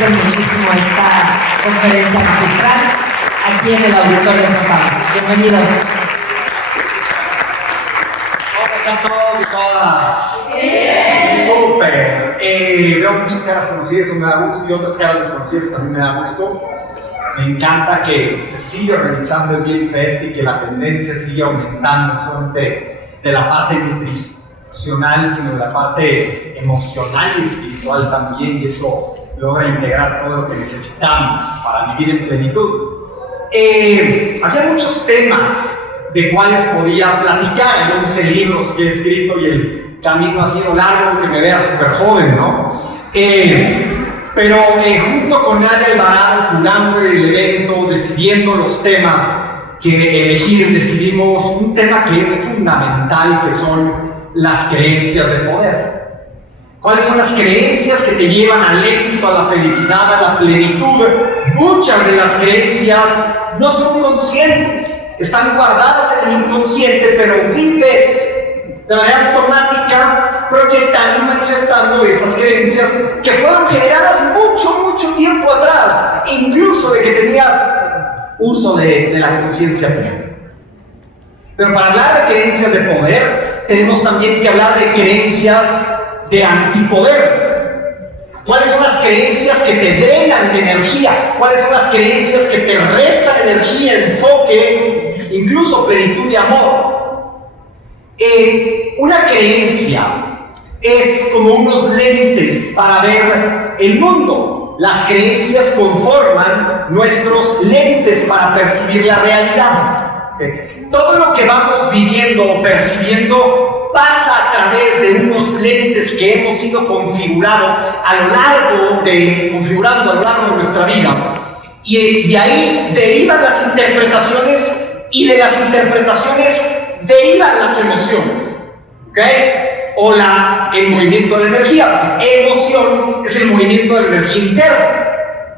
disfruten muchísimo esta conferencia magistral aquí en el Auditorio Sofá. Bienvenido. Hola a todos y todas. Súper. Veo muchas caras conocidas, eso me da gusto, y otras caras desconocidas también me da gusto. Me encanta que se siga organizando el Bien Fest y que la tendencia siga aumentando, no solamente de la parte nutricional, sino de la parte emocional y espiritual también, y eso logra integrar todo lo que necesitamos para vivir en plenitud. Había muchos temas de cuales podía platicar en 11 libros que he escrito y el camino ha sido largo, aunque me vea súper joven, ¿no? Pero junto con Nadia Alvarado, curando el evento, decidiendo los temas que elegir, decidimos un tema que es fundamental, que son las creencias de poder. ¿Cuáles son las creencias que te llevan al éxito, a la felicidad, a la plenitud? Muchas de las creencias no son conscientes, están guardadas en el inconsciente, pero vives de manera automática, proyectando y manifestando esas creencias que fueron generadas mucho tiempo atrás, incluso de que tenías uso de la conciencia plena. Pero para hablar de creencias de poder, tenemos también que hablar de creencias de antipoder. ¿Cuáles son las creencias que te drenan de energía? ¿Cuáles son las creencias que te restan energía, enfoque, incluso plenitud de amor? Una creencia es como unos lentes para ver el mundo. Las creencias conforman nuestros lentes para percibir la realidad. Todo lo que vamos viviendo o percibiendo pasa a través de unos lentes que hemos ido configurando a lo largo de nuestra vida. Y de ahí derivan las interpretaciones, y de las interpretaciones derivan las emociones. ¿Ok? O el movimiento de energía. Emoción es el movimiento de energía interna.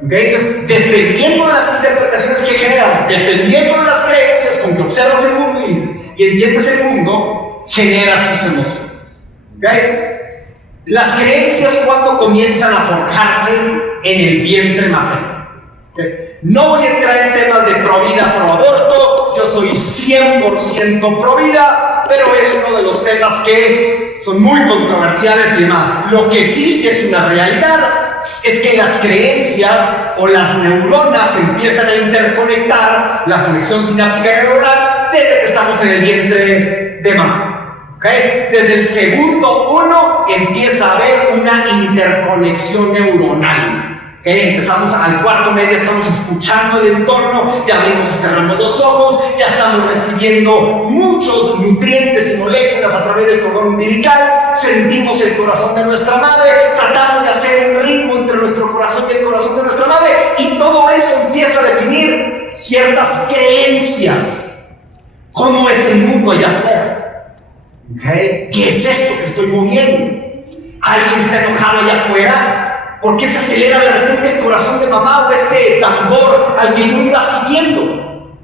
¿Okay? Entonces, dependiendo de las interpretaciones que generas, dependiendo de las creencias con que observas el mundo y entiendes el mundo, generas tus emociones. ¿Okay? Las creencias, cuando comienzan a forjarse en el vientre materno. ¿Okay? No voy a entrar en temas de pro vida, pro aborto. Yo soy 100% pro vida, pero es uno de los temas que son muy controversiales y demás. Lo que sí es una realidad es que las creencias o las neuronas se empiezan a interconectar, la conexión sináptica neuronal, desde que estamos en el vientre de mamá. ¿Okay? Desde el segundo 1 empieza a haber una interconexión neuronal. ¿Okay? Empezamos al cuarto mes, ya estamos escuchando el entorno, ya abrimos y cerramos los ojos, ya estamos recibiendo muchos nutrientes y moléculas a través del cordón umbilical, sentimos el corazón de nuestra madre, tratamos de hacer un ritmo entre nuestro corazón y el corazón de nuestra madre, y todo eso empieza a definir ciertas creencias. ¿Cómo es el mundo allá afuera? ¿Okay? ¿Qué es esto que estoy moviendo? ¿Alguien está enojado allá afuera? ¿Por qué se acelera de repente el corazón de mamá o este tambor al que yo iba siguiendo?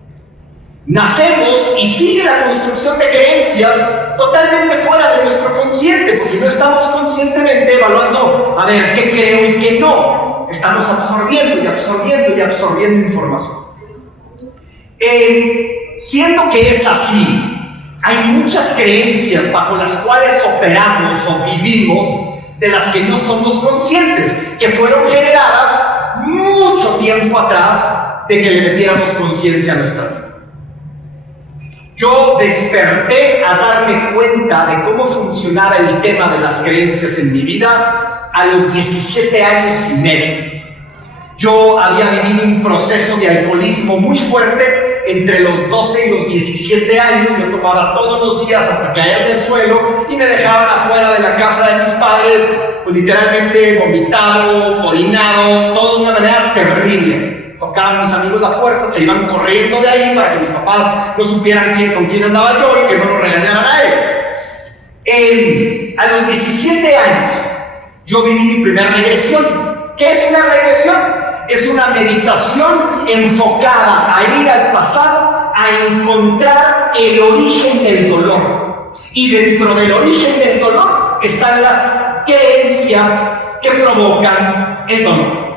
Nacemos y sigue la construcción de creencias totalmente fuera de nuestro consciente, porque no estamos conscientemente evaluando, a ver, qué creo y qué no. Estamos absorbiendo información. Siendo que es así, hay muchas creencias bajo las cuales operamos o vivimos de las que no somos conscientes, que fueron generadas mucho tiempo atrás de que le metiéramos conciencia a nuestra vida. Yo desperté a darme cuenta de cómo funcionaba el tema de las creencias en mi vida a los 17 años y medio. Yo había vivido un proceso de alcoholismo muy fuerte entre los 12 y los 17 años. Yo tomaba todos los días hasta caer del suelo y me dejaban afuera de la casa de mis padres, pues literalmente vomitado, orinado, todo de una manera terrible. Tocaban mis amigos la puerta, se iban corriendo de ahí para que mis papás no supieran con quién andaba yo y que no lo regañaran a él. A los 17 años yo viví mi primera regresión. ¿Qué es una regresión? Es una meditación enfocada a ir al pasado, a encontrar el origen del dolor. Y dentro del origen del dolor están las creencias que provocan el dolor.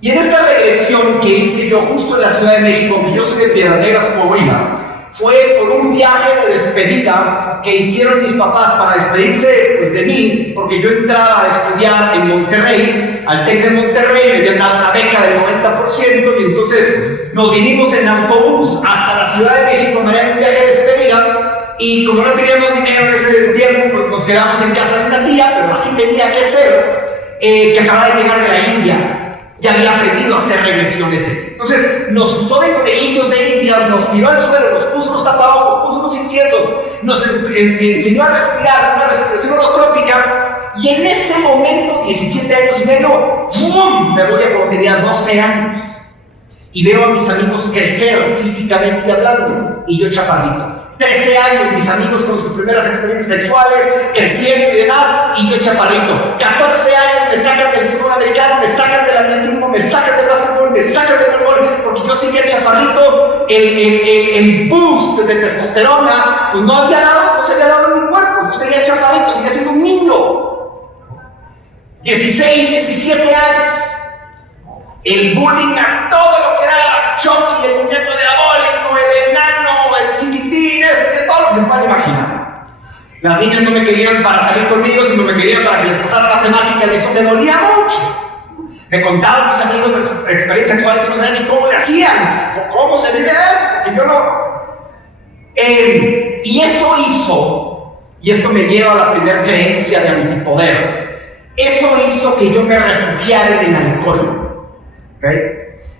Y en esta regresión que hice yo justo en la Ciudad de México, que yo soy de Piedras Negras, Coahuila, fue por un viaje de despedida que hicieron mis papás para despedirse pues, de mí, porque yo entraba a estudiar en Monterrey, al TEC de Monterrey, me habían dado una beca del 90%, y entonces nos vinimos en autobús hasta la Ciudad de México, me era un viaje de despedida, y como no teníamos dinero en ese tiempo, pues nos quedamos en casa de una tía, pero así tenía que ser, que acababa de llegar de la India. Ya había aprendido a hacer regresiones. Entonces nos usó de conejillos de India, nos tiró al suelo, nos puso los tapaojos, puso los inciensos, nos enseñó a respirar una respiración holotrópica. Y en ese momento, 17 años y medio, ¡bum!, me voy a cuando tenía 12 años. Y veo a mis amigos crecer físicamente hablando, y yo chaparrito. 13 años, mis amigos con sus primeras experiencias sexuales, creciendo y demás, y yo chaparrito. 14 años me sacan del fútbol americano, me sacan del atletismo, me sacan del básquetbol, me sacan del fútbol, porque yo seguía chaparrito, el boost de testosterona, pues no se había dado en mi cuerpo, yo seguía chaparrito, seguía siendo un niño. 16, 17 años. El bullying a todo lo que daba, Chucky, el muñeco diabólico, el enano, el chiquitín, todo lo que se puede imaginar. Las niñas no me querían para salir conmigo, sino me querían para que les pasara matemáticas, y eso me dolía mucho. Me contaban mis amigos de sus experiencias sexuales y no sabían ni cómo le hacían, o cómo se vive eso, porque yo no. Y eso hizo, y esto me lleva a la primera creencia de antipoder, eso hizo que yo me refugiara en el alcohol. ¿Okay?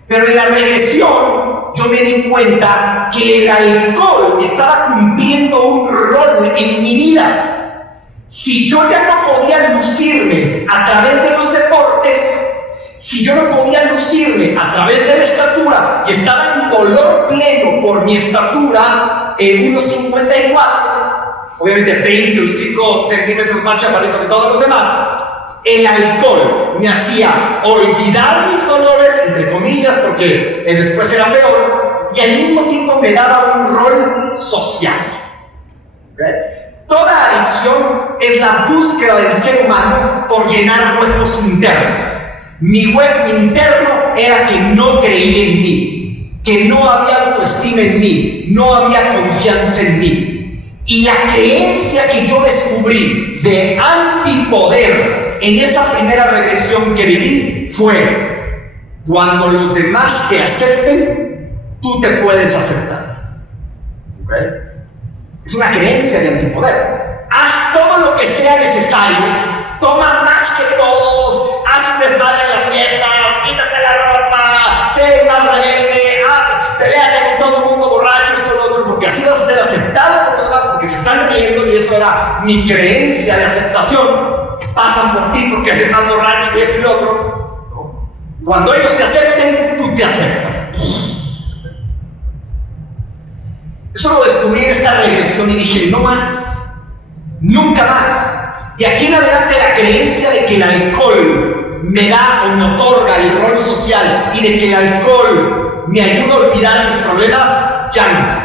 Pero en la regresión yo me di cuenta que el alcohol estaba cumpliendo un rol en mi vida. Si yo ya no podía lucirme a través de los deportes, si yo no podía lucirme a través de la estatura, y estaba en dolor pleno por mi estatura, en 1,54, obviamente 20 o 25 centímetros más chaparrito que todos los demás, el alcohol me hacía olvidar mis dolores, entre comillas, porque después era peor, y al mismo tiempo me daba un rol social. ¿Okay? Toda adicción es la búsqueda del ser humano por llenar huecos internos. Mi hueco interno era que no creía en mí, que no había autoestima en mí, no había confianza en mí. Y la creencia que yo descubrí de antipoder en esa primera regresión que viví fue: cuando los demás te acepten, tú te puedes aceptar. ¿Okay? Es una creencia de antipoder. Haz todo lo que sea necesario, toma más que todos, haz un desmadre en las fiestas, quítate la ropa, sé más rebelde, peleate con todo el mundo borracho, esto, lo otro, porque así vas a ser aceptado por los demás, porque se están riendo, y eso era mi creencia de aceptación. Pasan por ti porque haces más borracho y esto y lo otro. Cuando ellos te acepten, tú te aceptas. Eso lo descubrí en esta regresión y dije: no más, nunca más. De aquí en adelante la creencia de que el alcohol me da o me otorga el rol social, y de que el alcohol me ayuda a olvidar mis problemas, ya no más.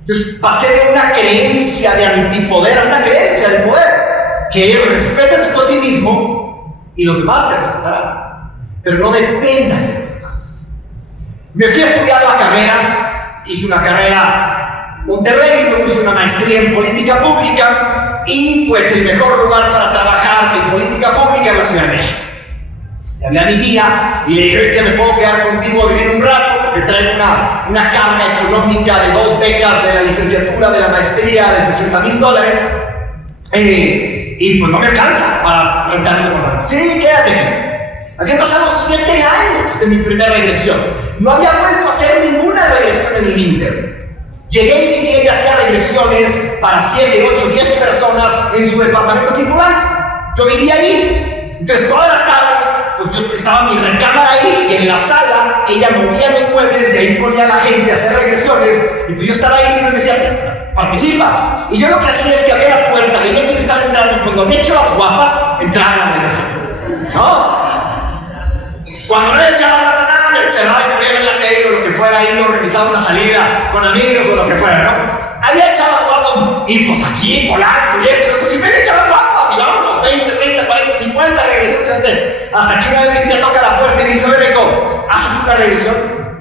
Entonces pasé de una creencia de antipoder a una creencia de poder, que es: respétate tú a ti mismo y los demás te respetarán, pero no dependas de los demás. Me fui a estudiar la carrera, hice una carrera en Monterrey, luego hice una maestría en política pública, y pues el mejor lugar para trabajar en política pública es la Ciudad de México. Le hablé a mi tía y le dije: que me puedo quedar contigo a vivir un rato, porque traigo una carga económica de 2 becas de la licenciatura, de la maestría, de $60,000. Y pues no me alcanza para rentarme un rato. Sí, quédate. Habían pasado 7 años de mi primera regresión. No había vuelto a hacer ninguna regresión en el Inter. Llegué y vi que ella hacía regresiones para 7, 8, 10 personas en su departamento titular. Yo vivía ahí. Entonces todas las tardes, pues yo estaba en mi recámara ahí, y en la sala ella movía los muebles, y ahí ponía a la gente a hacer regresiones, y pues yo estaba ahí y me decía: participa. Y yo lo que hacía es que abría la puerta, veía quién estaba entrando, y cuando había hecho las guapas, entraba en la regresión. ¿No? Cuando no le echaba la banana, me encerraba y corría en la tele o lo que fuera, ahí no revisaba una salida con amigos o lo que fuera, ¿no? Había chavas guapas, y pues aquí, Polanco, y esto, y otro, si me echaban guapas, y vámonos, 20, 30, 40, 50. 50 regresiones. Hasta que una vez mi tía toca la puerta y me dice, oye, Rico, ¿haces una regresión?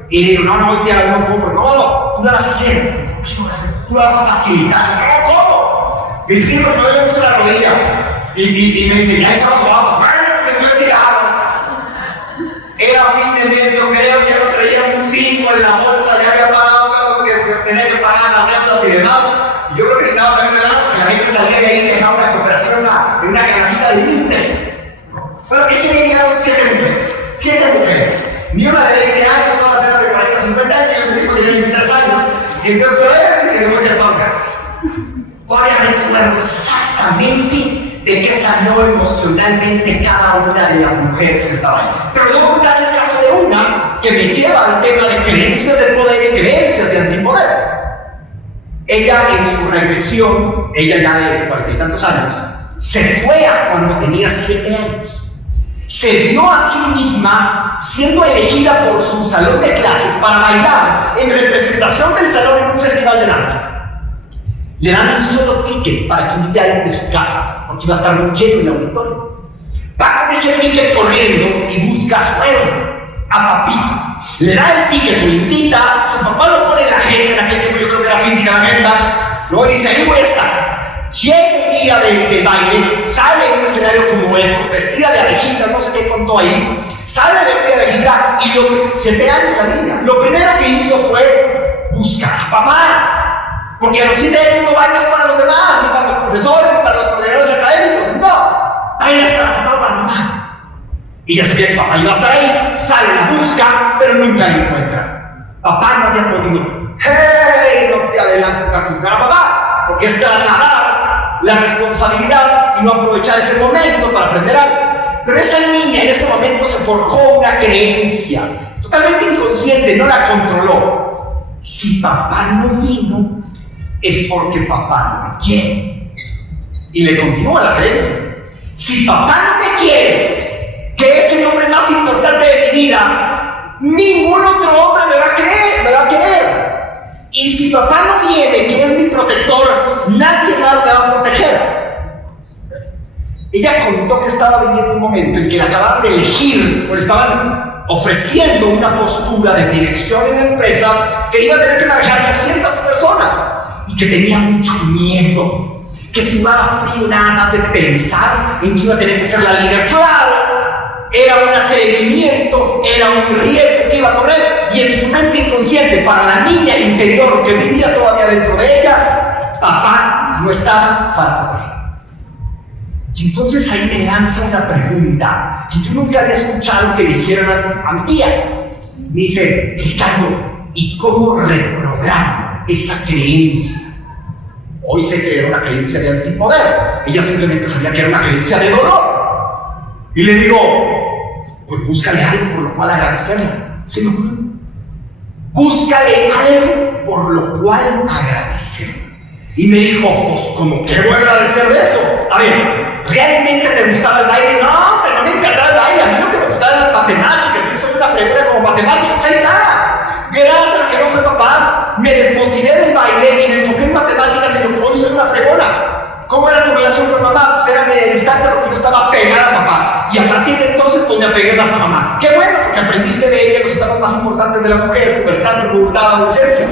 Y digo, no, tía, no puedo, no, tú la vas a hacer. ¿Cómo que no vas a hacer? Tú la vas a facilitar. No, ¿cómo? Me dice, me duele mucho la rodilla. Y me dice, ya eso lo vamos. Era fin de mes, yo creo que ya no traía un 5 en la bolsa, ya había pagado que tenía que pagar las deudas y demás. Y yo creo que necesitaba también una porque la gente salía de ahí y dejaba una cooperación en una canacita de límite. Bueno, ese día llegaron 7 mujeres. Ni una de 20 años, todas eran de 40 o 50 años, yo tipo tenía 23 años. Y entonces fue que me echar podcast. Todavía recuerdo exactamente de qué salió emocionalmente cada una de las mujeres que estaban ahí. Pero debo contar el caso de una que me lleva al tema de creencias de poder y creencias de antipoder. Ella en su regresión, ella ya de 40 y tantos años, se fue a cuando tenía 7 años. Se vio a sí misma siendo elegida por su salón de clases para bailar en representación del salón en un festival de danza. Le dan un solo ticket para que invite a alguien de su casa, porque iba a estar muy lleno el auditorio. Va con ese ticket corriendo y busca a Papito. Le da el ticket, lo invita, su papá lo pone en la agenda, en aquel tiempo yo creo que era física la agenda, luego dice, ahí voy a estar. Llega el día del baile, sale en un escenario como esto, vestida de abejita, no sé qué contó ahí, sale vestida de abejita y 7 años la niña. Lo primero que hizo fue buscar a papá. Porque a los 7 años no bailas para los demás, ni para los profesores, ni para los coordinadores académicos, no, bailas para papá o para mamá. Y ya sabía que papá iba a estar ahí, sale, la busca, pero nunca la encuentra. Papá no había podido, ¡hey! No te adelantes a juzgar a papá, porque es trasladar la responsabilidad y no aprovechar ese momento para aprender algo. Pero esa niña en ese momento se forjó una creencia, totalmente inconsciente, no la controló. Si papá no vino, es porque papá no me quiere. Y le continúa la creencia. Si papá no me quiere, que es el hombre más importante de mi vida, ningún otro hombre me va a querer. Y si papá no viene, que es mi protector, nadie más me va a proteger. Ella contó que estaba viviendo un momento en que la acababan de elegir, o le estaban ofreciendo una postura de dirección en la empresa que iba a tener que manejar 200 personas. Y que tenía mucho miedo, que se iba a frío nada más de pensar en que iba a tener que ser la líder. Claro, era un atrevimiento, era un riesgo que iba a correr, y en su mente inconsciente, para la niña interior que vivía todavía dentro de ella, papá no estaba para proteger. Y entonces ahí me lanza una pregunta que yo nunca había escuchado que le hicieran a mi tía. Me dice, Ricardo, ¿y cómo reprogramo esa creencia? Hoy sé que era una creencia de antipoder. Ella simplemente sabía que era una creencia de dolor. Y le digo, pues búscale algo por lo cual agradecerle. ¿Se me ocurre? Búscale algo por lo cual agradecerle. Y me dijo, pues como que voy a agradecer de eso. A ver, ¿realmente te gustaba el baile? No, pero no me encantaba el baile. A mí lo que me gustaba era la matemática. Yo soy una fregona como matemática. Pues ahí está. Gracias a que no fue papá, me desmotivé del baile y me enfoqué en matemáticas y hoy soy una fregona. ¿Cómo era tu relación con mamá? Pues era medio distante porque yo estaba pegada a papá. Y a partir de entonces pues me apegué más a mamá. Qué bueno, porque aprendiste de ella los etapas más importantes de la mujer, pubertad, voluntad, adolescencia.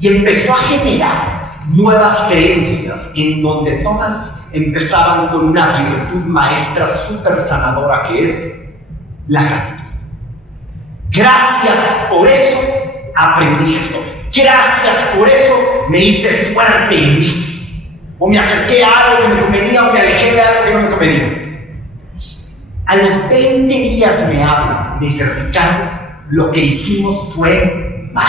Y empezó a generar nuevas creencias en donde todas empezaban con una virtud maestra súper sanadora que es la gratitud. Gracias por eso aprendí esto. Gracias por eso me hice fuerte en mí. O me acerqué a algo que me convenía o me alejé de algo que no me convenía. A los 20 días me habla, me dice, Ricardo, lo que hicimos fue mal.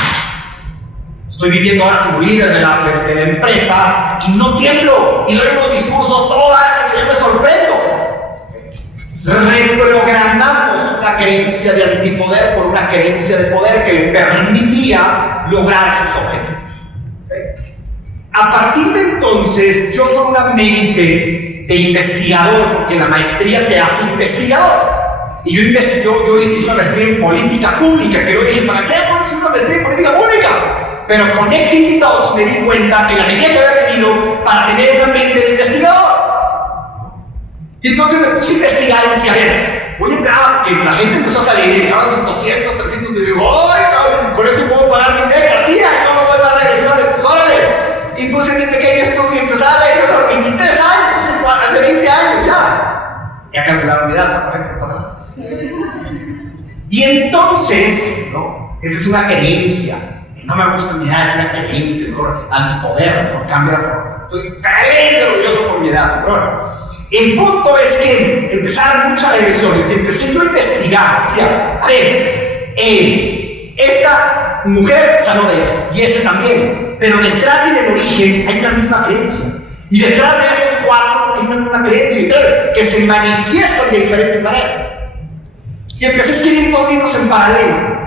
Estoy viviendo ahora como líder de la empresa y no tiemblo. Y doy unos discursos todas que yo me sorprendo. Reprogramamos una creencia de antipoder por una creencia de poder que le permitía lograr sus objetivos. A partir de entonces, yo con una mente de investigador, porque la maestría te hace investigador, y yo hice una maestría en política pública, que yo dije, ¿para qué hago una maestría en política pública? Pero connecting the dots me di cuenta que la tenía que haber vivido para tener una mente de investigador. Y entonces me puse a investigar y decía, a ver, voy a esperar que la gente empezó a salir y dejaban sus 200, 300, y digo, ¡ay, cabrón! Por eso puedo pagar mi becas, tía, yo no voy más regresiones, pues órale. Y puse mi pequeño estudio y empezaba a leer a los 23 años, hace 20 años ya. Ya cancelaron mi data, perfecto. Y entonces, ¿no? Esa es una creencia. No me gusta mi edad, es una creencia, ¿no? Antipoder, ¿no? Cambia. Estoy excelente orgulloso por mi edad, ¿no? El punto es que empezaron muchas regresiones. Empecé yo a investigar. Decía, a ver, esta mujer sanó de eso, y ese también. Pero detrás y en el origen hay una misma creencia. Y detrás de esos cuatro hay una misma creencia. Entonces, que se manifiestan de diferentes maneras. Y empecé a escribir dos libros en paralelo.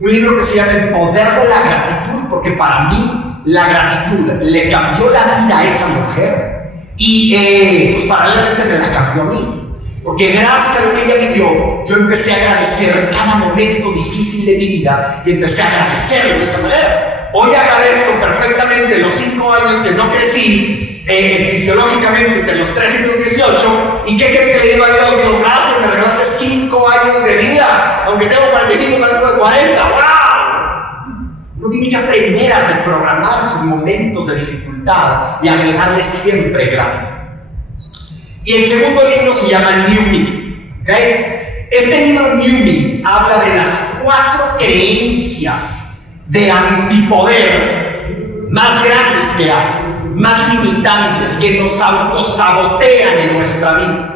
Un libro que se llama El Poder de la Gratitud, porque para mí la gratitud le cambió la vida a esa mujer. Y pues, paralelamente me la cambió a mí, porque gracias a lo que ella vivió, yo empecé a agradecer cada momento difícil de mi vida y empecé a agradecerlo de esa manera. Hoy agradezco perfectamente los 5 años que no crecí fisiológicamente entre los 13 y los 18. ¿Y qué crees que le digo a Dios? Digo, gracias, me regalaste 5 años de vida, aunque tengo 45, me regalaste 40. ¡Wow! Uno tiene que aprender a reprogramar sus momentos de dificultad y agregarle siempre gratitud. Y el segundo libro se llama New Me. ¿Okay? Este libro New Me habla de las 4 creencias de antipoder más grandes que hay, más limitantes, que nos autosabotean en nuestra vida.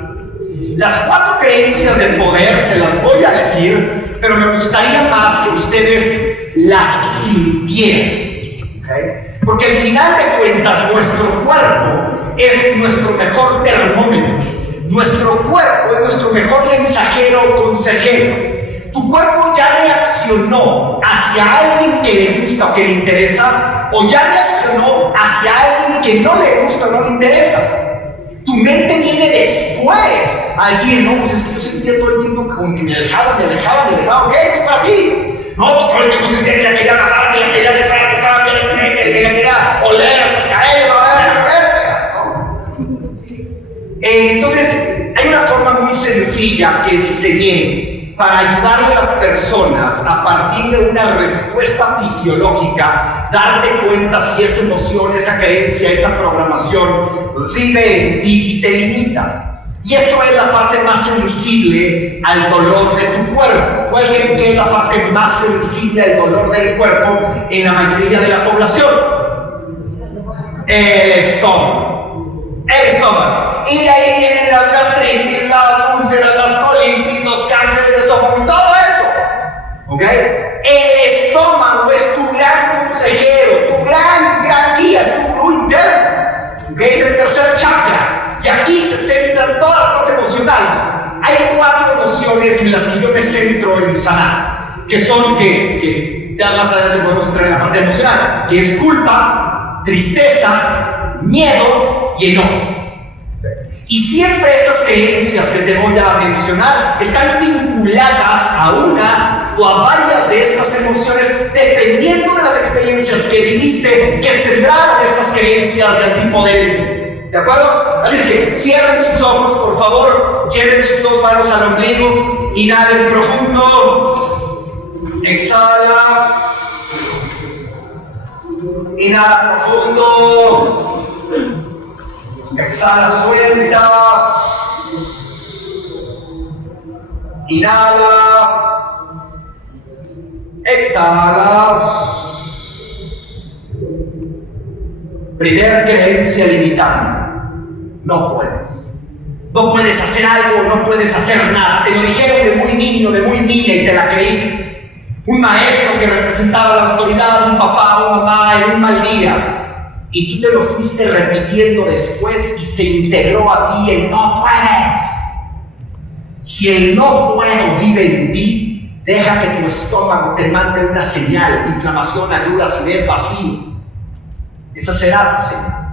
Las 4 creencias de poder se las voy a decir, pero me gustaría más que ustedes las sintieran, ¿okay? Porque al final de cuentas nuestro cuerpo es nuestro mejor termómetro, nuestro cuerpo es nuestro mejor mensajero o consejero. Tu cuerpo ya reaccionó hacia alguien que le gusta o que le interesa, o ya reaccionó hacia alguien que no le gusta o no le interesa. Tu mente viene después a decir, no, pues es que yo sentía todo el tiempo como que me dejaba, ¿qué? Pues para ti. No, pues todo el tiempo sentía que la quería abrazar, que la quería besar, que la quería oler hasta el cabello, Entonces, hay una forma muy sencilla que diseñé para ayudarle a las personas a partir de una respuesta fisiológica, darte cuenta si esa emoción, esa creencia, esa programación vive en ti y te limita. Y esto es la parte más sensible al dolor de tu cuerpo. ¿Cuál creen que es la parte más sensible al dolor del cuerpo en la mayoría de la población? El estómago. El estómago. Y de ahí vienen las gastritis, las úlceras, las colitis, los cánceres de esófago, todo eso. ¿Ok? El estómago es tu gran consejero, tu gran guía, es tu gurú interno. ¿Ok? Es el tercer chakra. Y aquí se centran todas las partes emocionales. Hay 4 emociones en las que yo me centro en sanar, que son que ya más adelante podemos entrar en la parte emocional, que es culpa, tristeza, miedo y enojo. Y siempre estas creencias que te voy a mencionar están vinculadas a una o a varias de estas emociones, dependiendo de las experiencias que viviste, que sembraron estas creencias de antipoder. ¿De acuerdo? Así que cierren sus ojos, por favor, lleven sus 2 manos al ombligo, inhalen profundo, exhala, inhala profundo, exhala, suelta, inhala, exhala. Primer creencia limitante: no puedes. No puedes hacer algo, no puedes hacer nada. Te lo dijeron de muy niño, de muy niña y te la creíste. Un maestro que representaba la autoridad, un papá, una mamá en un mal día. Y tú te lo fuiste repitiendo después y se integró a ti el no puedes. Si el no puedo vive en ti, deja que tu estómago te mande una señal: inflamación, agruras, acidez, vacío. Esa será tu señal.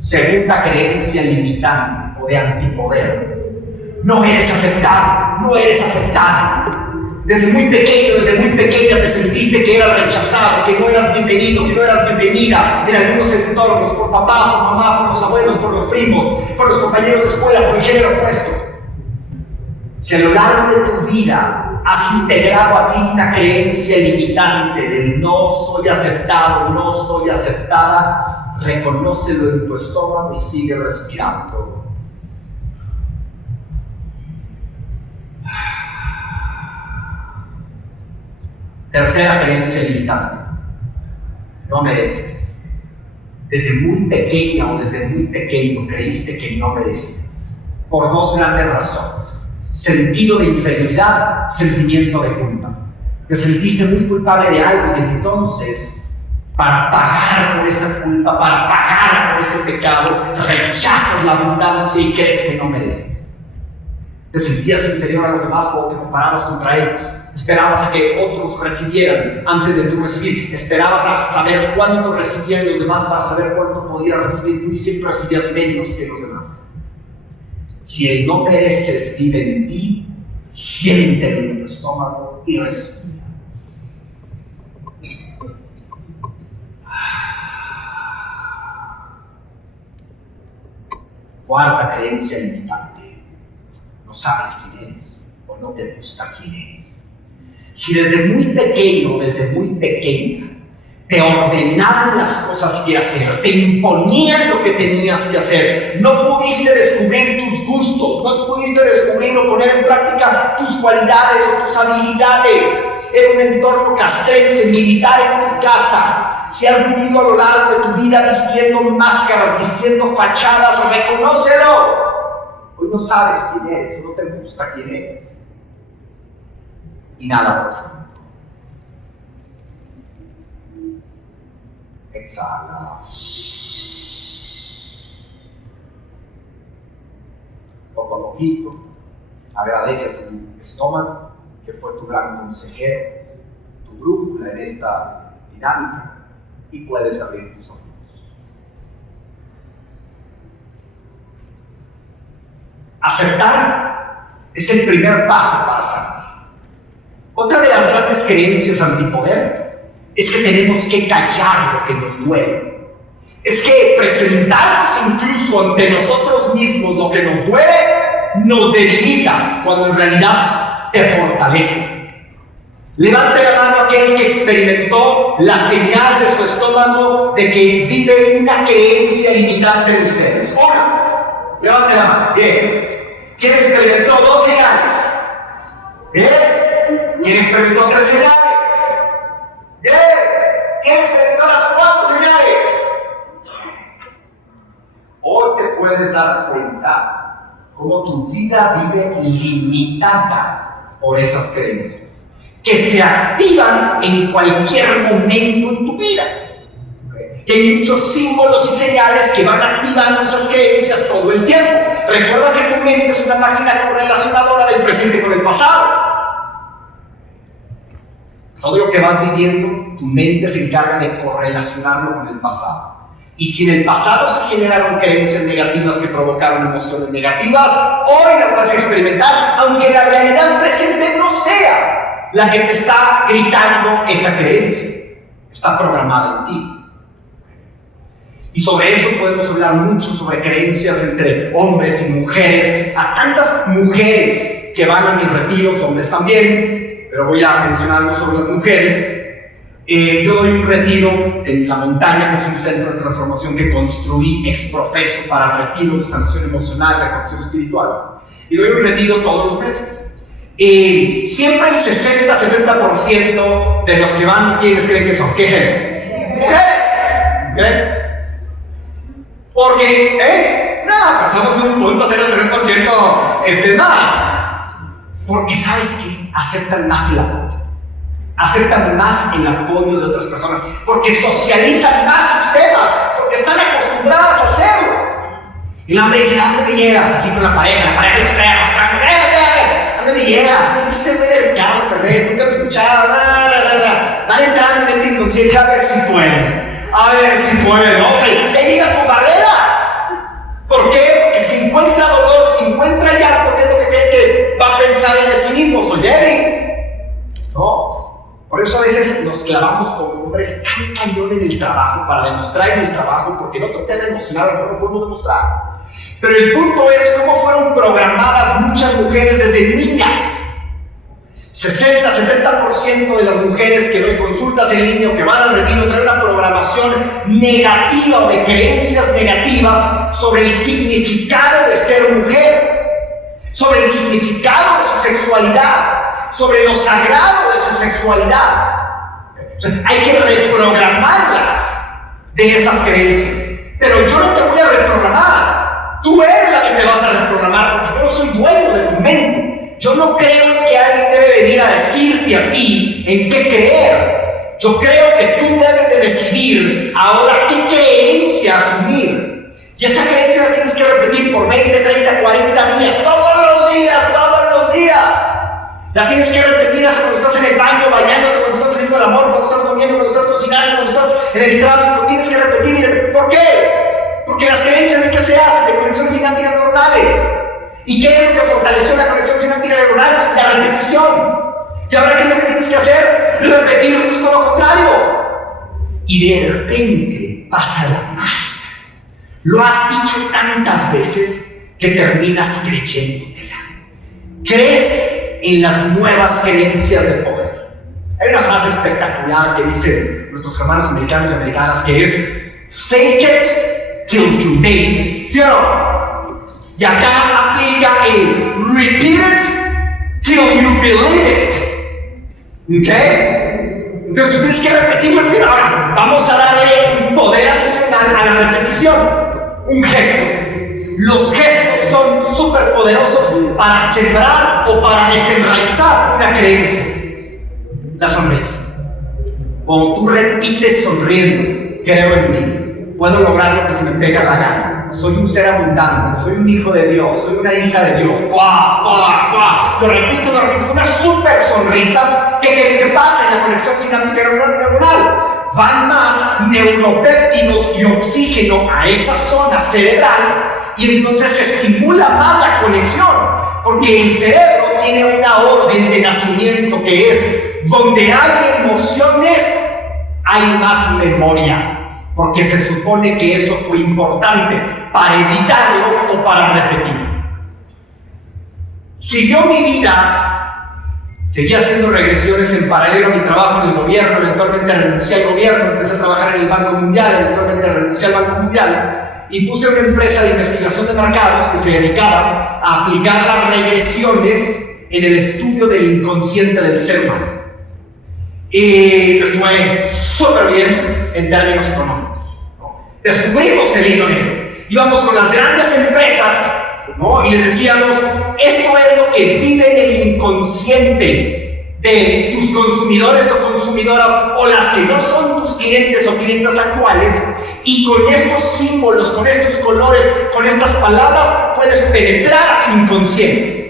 Segunda creencia limitante o de antipoder: no eres aceptado, no eres aceptado. desde muy pequeño, desde muy pequeña te sentiste que eras rechazado, que no eras bienvenido, que no eras bienvenida en algunos entornos, por papá, por mamá, por los abuelos, por los primos, por los compañeros de escuela, por el género opuesto. Si a lo largo de tu vida has integrado a ti una creencia limitante del no soy aceptado, no soy aceptada, reconócelo en tu estómago y sigue respirando. Tercera creencia limitante: no mereces. Desde muy pequeña o desde muy pequeño creíste que no merecías, por dos grandes razones: sentido de inferioridad, sentimiento de culpa. Te sentiste muy culpable de algo y entonces, para pagar por esa culpa, para pagar por ese pecado, rechazas la abundancia y crees que no mereces. Te sentías inferior a los demás cuando te comparabas contra ellos. Esperabas a que otros recibieran antes de tú recibir. Esperabas a saber cuánto recibían los demás para saber cuánto podías recibir tú, y siempre recibías menos que los demás. Si el no mereces vive en ti, siéntelo en tu estómago y respira. Cuarta creencia limitante: no sabes quién eres o no te gusta quién eres. Si desde muy pequeño, desde muy pequeña, te ordenaban las cosas que hacer, te imponían lo que tenías que hacer, no pudiste descubrir tus gustos, no pudiste descubrir o poner en práctica tus cualidades o tus habilidades, era un entorno castrense, militar en tu casa. Si has vivido a lo largo de tu vida vistiendo máscaras, vistiendo fachadas, reconócelo. Hoy no sabes quién eres, no te gusta quién eres. Inhala profundo. Exhala. Poco a poquito, agradece a tu estómago, que fue tu gran consejero, tu brújula en esta dinámica, y puedes abrir tus ojos. Aceptar es el primer paso para sanar. Otra de las grandes creencias antipoder es que tenemos que callar lo que nos duele. Es que presentarnos incluso ante nosotros mismos lo que nos duele nos debilita, cuando en realidad te fortalece. Levante la mano aquel que experimentó la señal de su estómago de que vive una creencia limitante en ustedes. Una. Levante la mano. Bien. ¿Quién experimentó 2 señales? Bien. ¿Quién experimentó 3 señales? Bien. ¿Quién experimentó las 4 señales? Hoy te puedes dar cuenta cómo tu vida vive limitada por esas creencias, que se activan en cualquier momento en tu vida. Que hay muchos símbolos y señales que van activando esas creencias todo el tiempo. Recuerda que tu mente es una máquina correlacionadora del presente con el pasado. Todo lo que vas viviendo, tu mente se encarga de correlacionarlo con el pasado. Y si en el pasado se generaron creencias negativas que provocaron emociones negativas, hoy las vas a experimentar, aunque la realidad presente no sea la que te está gritando esa creencia. Está programada en ti. Y sobre eso podemos hablar mucho, sobre creencias entre hombres y mujeres. A tantas mujeres que van a mis retiros, hombres también, pero voy a mencionar algo sobre las mujeres. Yo doy un retiro en la montaña, que es un centro de transformación que construí ex profeso para retiro de sanación emocional, reconexión espiritual. Y doy un retiro todos los meses. Siempre el 60-70% de los que van, ¿quiénes creen que son? ¿Qué género? ¿Qué? Porque, pasamos un punto, 0,3% más. Porque, ¿sabes qué? Aceptan más el apoyo. Aceptan más el apoyo de otras personas. Porque socializan más sus temas. Porque están acostumbradas a hacerlo. Y la hombre dice, ¿a dónde me llegas? Así con la pareja externa. ¿A dónde me llegas? Ese güey del carro, perreo, nunca lo he escuchado. Van a entrar en mi mente inconsciente a ver si pueden. A ver si puede, ¿no? O sea, te llega con barreras. ¿Por qué? Porque si encuentra dolor, si encuentra llanto, ¿qué es lo que cree que va a pensar en sí mismo? Soy débil. Por eso a veces nos clavamos como hombres tan cañón en el trabajo para demostrar en el trabajo, porque el otro tema emocional no lo podemos demostrar. Pero el punto es cómo fueron programadas muchas mujeres desde niñas. 60-70% de las mujeres que doy consultas en línea o que van al retiro traen una programación negativa o de creencias negativas sobre el significado de ser mujer, sobre el significado de su sexualidad, sobre lo sagrado de su sexualidad. O sea, hay que reprogramarlas de esas creencias. Pero yo no te voy a reprogramar. Tú eres la que te vas a reprogramar, porque yo no soy dueño de tu mente. Yo no creo que alguien debe venir a decirte a ti en qué creer. Yo creo que tú debes de decidir ahora qué creencia asumir. Y esa creencia la tienes que repetir por 20, 30, 40 días, todos los días, todos los días. La tienes que repetir hasta cuando estás en el baño, bañándote, cuando estás haciendo el amor, cuando estás comiendo, cuando estás cocinando, cuando estás en el tráfico. Tienes que repetir y repetir. ¿Por qué? Porque las creencias de qué se hacen, de conexiones sinápticas neuronales. ¿Y qué es lo que fortaleció la conexión sináptica neuronal? La repetición. ¿Y ahora qué es lo que tienes que hacer? Repetir justo lo contrario. Y de repente pasa la magia. Lo has dicho tantas veces que terminas creyéndotela. Crees en las nuevas creencias de poder. Hay una frase espectacular que dicen nuestros hermanos americanos y americanas que es fake it till you make it. ¿Sí o no? Y acá aplica el repeat it till you believe it. ¿Ok? Entonces tienes que repetir. Ahora, vamos a darle un poder adicional a la repetición. Un gesto. Los gestos son súper poderosos para sembrar o para desenraizar una creencia. La sonrisa. Cuando tú repites sonriendo, creo en mí, puedo lograr lo que se me pega la gana. Soy un ser abundante, soy un hijo de Dios, soy una hija de Dios. ¡Pua, pua, pua! Lo repito, una súper sonrisa. ¿Qué pasa en la conexión sináptica neuronal? Van más neuropéptidos y oxígeno a esa zona cerebral y entonces se estimula más la conexión, porque el cerebro tiene una orden de nacimiento que es donde hay emociones, hay más memoria, porque se supone que eso fue importante para evitarlo o para repetirlo. Si yo mi vida seguía haciendo regresiones en paralelo a mi trabajo en el gobierno, eventualmente renuncié al gobierno, empecé a trabajar en el Banco Mundial, eventualmente renuncié al Banco Mundial y puse una empresa de investigación de mercados que se dedicaba a aplicar las regresiones en el estudio del inconsciente del ser humano. Y me fue súper bien en términos económicos. Descubrimos el hilo negro. Íbamos con las grandes empresas, ¿no? Y les decíamos, esto es lo que vive en el inconsciente de tus consumidores o consumidoras o las que no son tus clientes o clientas actuales, y con estos símbolos, con estos colores, con estas palabras puedes penetrar a su inconsciente.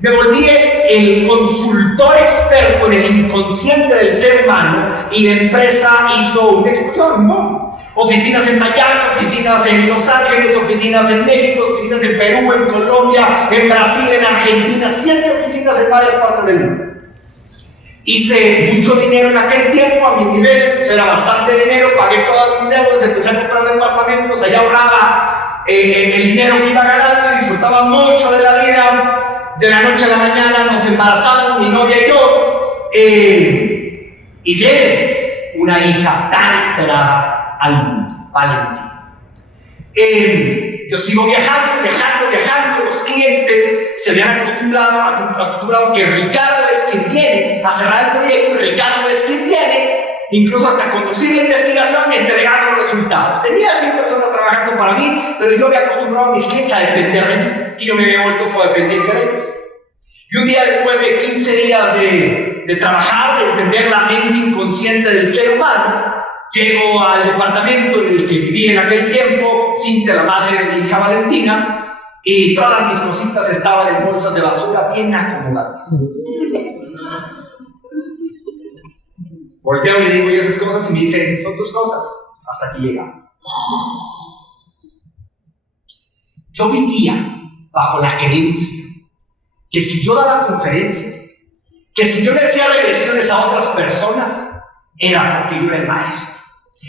Me volví el consultor experto en el inconsciente del ser humano y la empresa hizo una explosión, ¿no? Oficinas en Miami, oficinas en Los Ángeles, oficinas en México, oficinas en Perú, en Colombia, en Brasil, en Argentina, 7 oficinas en varias partes del mundo. Hice mucho dinero en aquel tiempo, a mi nivel, pues era bastante dinero, pagué todas mis deudas, empecé a comprar departamentos, allá ahorraba el dinero que iba ganando, disfrutaba mucho de la vida. De la noche a la mañana nos embarazamos, mi novia y yo, y viene una hija tan esperada al mundo, Valentina. Yo sigo viajando, los clientes se habían acostumbrado que Ricardo es quien viene a cerrar el proyecto, Ricardo es quien viene, incluso hasta conducir la investigación y entregar los resultados. Tenía 100 personas trabajando para mí, pero yo había acostumbrado a mis clientes a depender de mí, y yo me había vuelto codependiente de ellos. Y un día después de 15 días de trabajar, de entender la mente inconsciente del ser humano, llego al departamento en el que viví en aquel tiempo, Cintia, la madre de mi hija Valentina, y todas mis cositas estaban en bolsas de basura bien acomodadas. Volteo y le digo, ¿y esas cosas? Y me dicen, son tus cosas, hasta aquí llegamos. Yo vivía bajo la creencia que si yo daba conferencias, que si yo le hacía regresiones a otras personas, era porque yo era el maestro,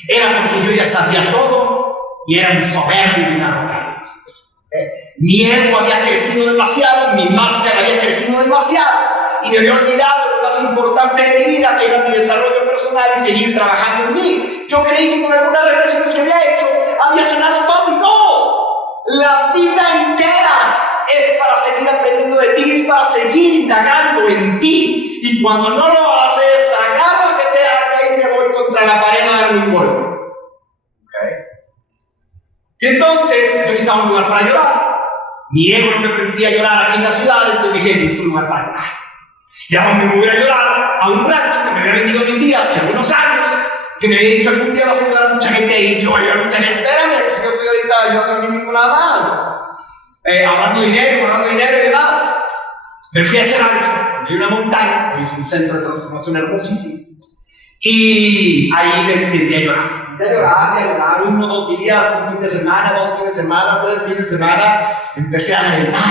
era porque yo ya sabía todo y era un soberbio y un arrogante. Mi ego había crecido demasiado, mi máscara había crecido demasiado y me había olvidado lo más importante de mi vida, que era mi desarrollo personal y seguir trabajando en mí. Yo creí que con algunas regresiones que había hecho había sanado todo. No, la vida entera es para seguir aprendiendo de ti, es para seguir indagando en ti, y cuando no lo haces, agarra que te haga y te voy contra la pared a darme un golpe. ¿Okay? Y entonces yo necesitaba un lugar para llorar. Mi ego no me permitía llorar aquí en la ciudad, entonces dije, necesito un lugar para llorar. ¿Y a dónde me voy a llorar? A un rancho que me había vendido mis días hace algunos años, que me había dicho algún día vas a ayudar a mucha gente y yo ayudar a mucha gente. Espérame, pues yo estoy ahorita ayudando a mí mismo nada más. Ahorrando dinero y demás. Me fui a ese rancho, hay una montaña, es un centro de transformación hermosísimo. Y ahí me entendí a llorar, 1 o 2 días, un fin de semana, 2 fines de semana, 3 fines de semana. Empecé a drenar.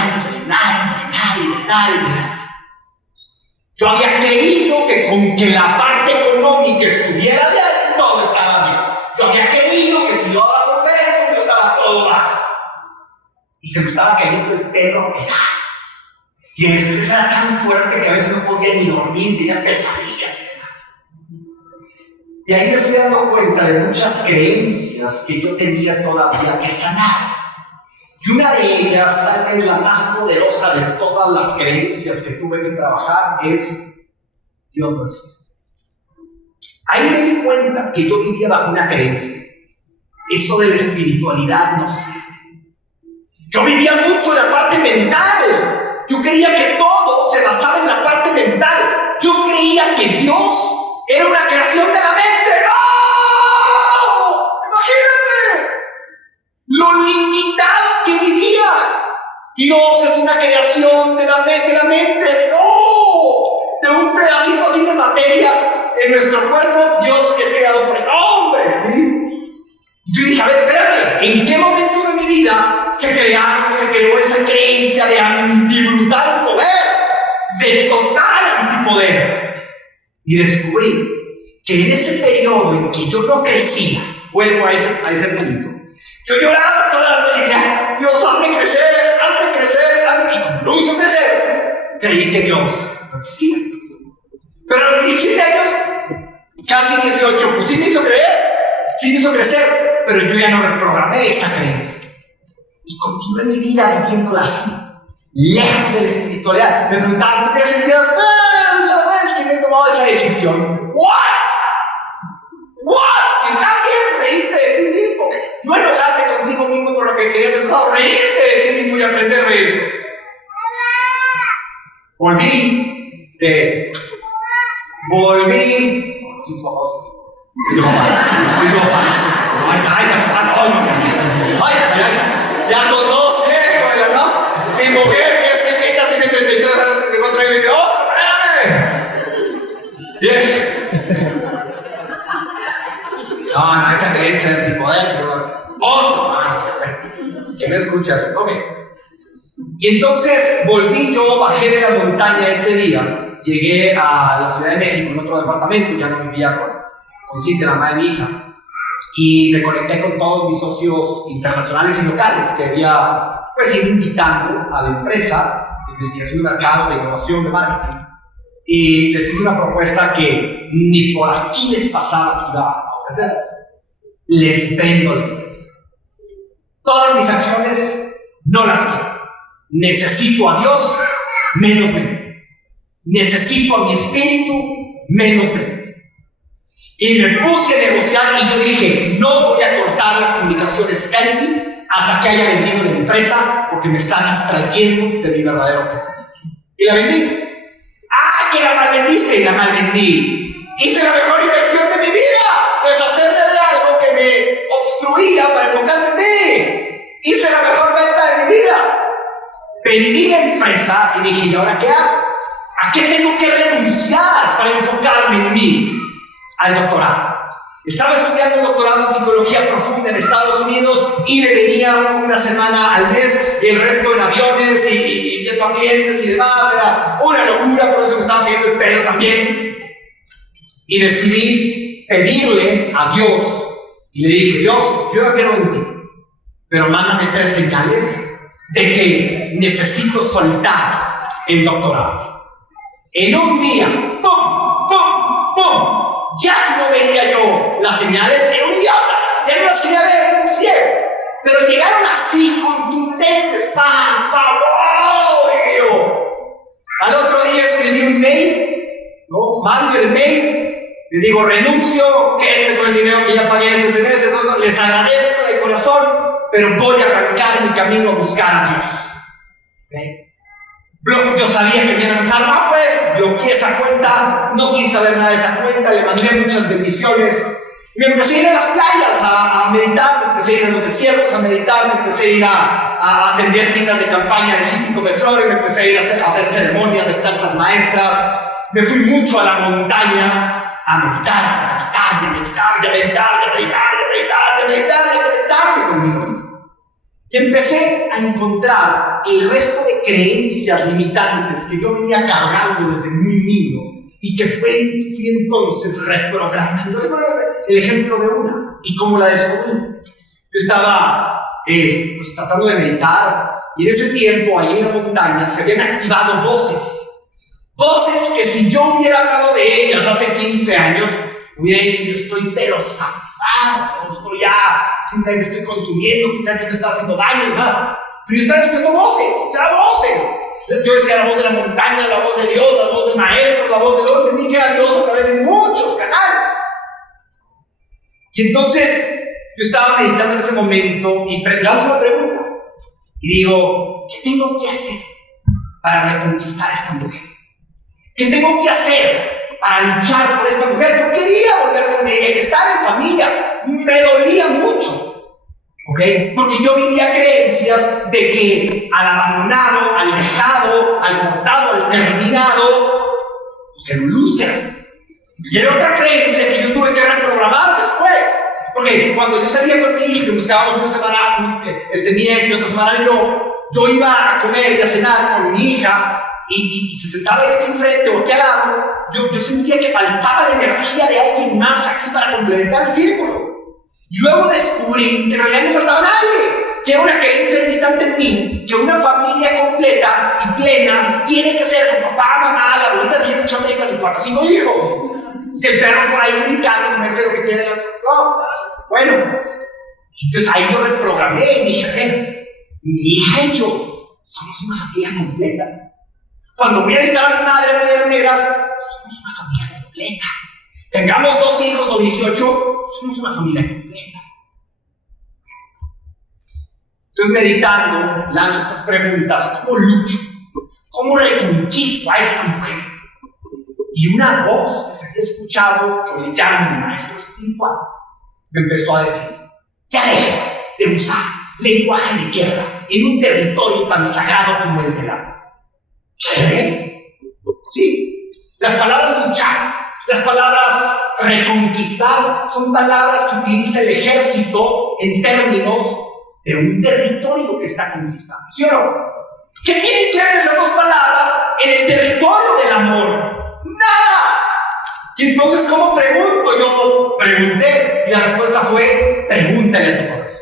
Yo había creído que con que la parte económica estuviera bien, todo estaba bien. Yo había creído que si yo daba conferencia, yo estaba todo bajo. Y se me estaba cayendo el pelo a pedazos. Y el estrés era tan fuerte que a veces no podía ni dormir, tenía pesadillas y demás. Y ahí me fui dando cuenta de muchas creencias que yo tenía todavía que sanar. Y una de ellas, tal vez la más poderosa de todas las creencias que tuve que trabajar, es Dios no existe. Ahí me di cuenta que yo vivía bajo una creencia. Eso de la espiritualidad no sirve. Yo vivía mucho en la parte mental. Yo creía que todo se basaba en la parte mental. Yo creía que Dios era una creación de la mente. ¡No! Imagínate lo limitado que vivía. Dios es una creación de la mente. ¡No! De un pedacito así de materia en nuestro cuerpo. Dios es creado por el hombre. Yo dije, a ver, espérate, ¿en qué momento de mi vida se creó esa creencia de antibrutal poder, de total antipoder? Y descubrí que en ese periodo en que yo no crecía, vuelvo a ese punto, yo lloraba todas las noches y decía, Dios, hazme crecer, y como no hizo crecer, creí que Dios no existía. Pero a los 17 años, casi 18, pues sí me hizo crecer, pero yo ya no reprogramé esa creencia. Y continué mi vida viviéndola así, lejos de la espiritualidad. Me preguntaban, ¿tú crees en Dios? La vez que me he tomado esa decisión. ¿What? Está bien reírte de ti mismo. No enojarte contigo mismo por lo que querías pensar, reírte de ti mismo y aprender de eso. Volví. Ya conoce, ¿no? Mi mujer, que es que tiene 33 años, 34 años, y dice, espérame. No, esa creencia de antipoder, otro más, que me escucha, ok. Y entonces volví, yo bajé de la montaña ese día, llegué a la Ciudad de México, en otro departamento, ya no vivía con Cintia, la mamá de mi hija. Y me conecté con todos mis socios internacionales y locales que había ido invitando a la empresa de investigación de mercado, de innovación, de marketing. Y les hice una propuesta que ni por aquí les pasaba que iba a ofrecer. Les vendo la empresa. Todas mis acciones no las quiero. Necesito a Dios, menos mente. Necesito a mi espíritu, menos mente. Y me puse a negociar y yo dije, no voy a cortar la comunicación Skype hasta que haya vendido la empresa porque me están extrayendo de mi verdadero objetivo. Y la vendí. Que la malvendiste. Y la malvendí. Hice la mejor inversión de mi vida. Deshacerme de algo que me obstruía para enfocarme en mí. Hice la mejor venta de mi vida. Vendí la empresa y dije, ¿y ahora qué hago? ¿A qué tengo que renunciar para enfocarme en mí? Al doctorado. Estaba estudiando un doctorado en psicología profunda en Estados Unidos y me venía una semana al mes y el resto en aviones y viendo ambientes y demás. Era una locura, por eso me estaba pidiendo el pelo también. Y decidí pedirle a Dios, y le dije: Dios, yo ya creo en ti, pero mándame 3 señales de que necesito soltar el doctorado. En un día, ¡pum! ¡Pum! ¡Pum! Ya si no veía yo las señales, era un idiota, ya no las quería ver, era un ciego. Pero llegaron así, contundentes, ¡pam! ¡Pam! ¡Wow! Y yo, al otro día escribí un mail, ¿no? Mando el mail, le digo: renuncio, quédense con el dinero que ya pagué este semestre, les agradezco de corazón, pero voy a arrancar mi camino a buscar a Dios. ¿Okay? Yo sabía que me iban a lanzar, pues bloqueé esa cuenta, no quise saber nada de esa cuenta, le mandé muchas bendiciones. Me empecé a ir a las playas a meditar, me empecé a ir a los desiertos a meditar, me empecé a ir a atender tiendas de campaña de hippie come flores, me empecé a ir a hacer ceremonias de plantas maestras, me fui mucho a la montaña a meditar conmigo mismo. Y empecé a encontrar el resto de creencias limitantes que yo venía cargando desde muy niño y que fui entonces reprogramando. El ejemplo de una y cómo la descubrí. Yo estaba pues tratando de meditar y en ese tiempo allí en la montaña se habían activado voces que si yo hubiera hablado de ellas hace 15 años hubiera dicho: yo estoy pero zafado, estoy ya, quién sabe que estoy consumiendo, quién sabe que me está haciendo daño y más. Pero yo estaba escuchando voces. Yo decía la voz de la montaña, la voz de Dios, la voz del maestro, la voz de Dios. Entendí que era Dios a través de muchos canales. Y entonces yo estaba meditando en ese momento y lanzo una pregunta y digo: ¿qué tengo que hacer para reconquistar a esta mujer? ¿Qué tengo que hacer para luchar por esta mujer? Yo quería volver con ella y estar en familia. Me dolía mucho, ¿ok? Porque yo vivía creencias de que al abandonado, al dejado, al cortado, al terminado, pues era un loser. Y era otra creencia que yo tuve que reprogramar después. Porque cuando yo salía con mi hija, que buscábamos una semana, mi ex y otra semana yo iba a comer y a cenar con mi hija. Y se sentaba ella aquí enfrente o aquí al lado, yo sentía que faltaba la energía de alguien más aquí para complementar el círculo. Y luego descubrí que en realidad no faltaba nadie, que era una creencia limitante en mí, que una familia completa y plena tiene que ser con papá, mamá, la abuelita, 10 chamacas y 4 o 5 hijos. Que el perro por ahí brincando, comerse lo que quiera. No, bueno. Entonces ahí yo reprogramé y dije: mi hija y yo somos una familia completa. Cuando voy a visitar a mi madre en Pederneiras, somos una familia completa. Tengamos 2 hijos o 18, somos una familia completa. Entonces, meditando, lanzo estas preguntas: ¿cómo lucho? ¿Cómo reconquisto a esta mujer? Y una voz que se había escuchado, yo le llamo mi maestro espiritual, me empezó a decir: ya deja de usar lenguaje de guerra en un territorio tan sagrado como el del agua. ¿Qué? Sí, las palabras luchar, las palabras reconquistar son palabras que utiliza el ejército en términos de un territorio que está conquistando, ¿sí o no? ¿Qué tienen que ver esas 2 palabras en el territorio del amor? ¡Nada! Y entonces, ¿cómo pregunto? Yo pregunté y la respuesta fue: pregúntale a tu corazón.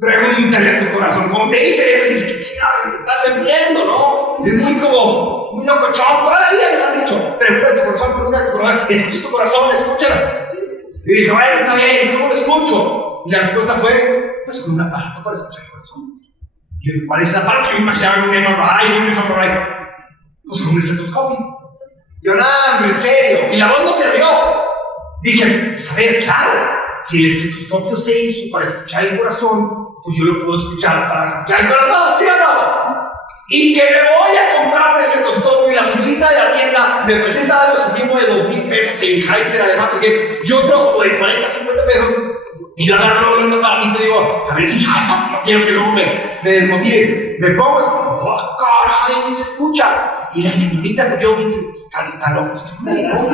Pregúntale a tu corazón. Como te dicen eso, dices: ¿qué chingados te estás vendiendo, no? Es muy locochón. Toda la vida les han dicho: pregúntale a tu corazón, escucha tu corazón, escúchalo. Y dije: bueno, está bien, ¿cómo lo escucho? Y la respuesta fue: pues con un aparato para escuchar el corazón. Y yo: ¿cuál es ese aparato? Yo me imaginaba un MRI, pues con un estetoscopio. Yo: nada, en serio. Y la voz no se rió. Dije: pues a ver, claro, si el estetoscopio se hizo para escuchar el corazón, pues yo lo puedo escuchar para escuchar el corazón, ¿sí o no? Y que me voy a comprar un estetoscopio y la señorita de la tienda me presenta algo así como de 2,000 pesos en Kaiser, además, porque yo troco de 40 a 50 pesos. Y yo agarro un aparatito y digo: a ver si no quiero que luego me desmotive. Me pongo esto, ¡oh, caray! Si se escucha. Y la señorita, yo dije: está loco, está loco.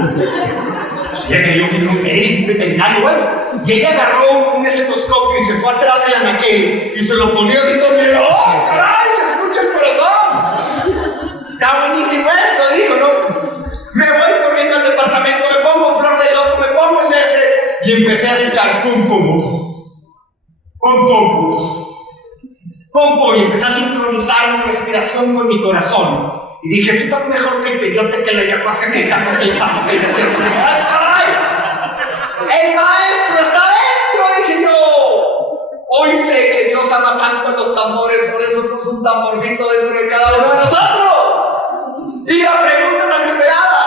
Pues ella creyó que era un médico, un veterinario, bueno. Y ella agarró un estetoscopio y se fue atrás del anaquel y se lo ponía así también. ¡Oh, caray! Se escucha el corazón. Está buenísimo esto, dijo, ¿no? Me voy corriendo al departamento, me pongo flor de loco, me pongo en ese y empecé a escuchar pum, pum, pum, pum, pum, pum. Pompo, y empecé a sincronizar mi respiración con mi corazón. Y dije, tú estás mejor que el peyote que la ayahuasca que canta que el sapo que el desierto. ¡Ay, caray! ¡El maestro está dentro! Dije yo. Hoy sé que Dios ama tanto a los tambores, por eso puso un tamborcito dentro de cada uno de nosotros. Y la pregunta tan esperada: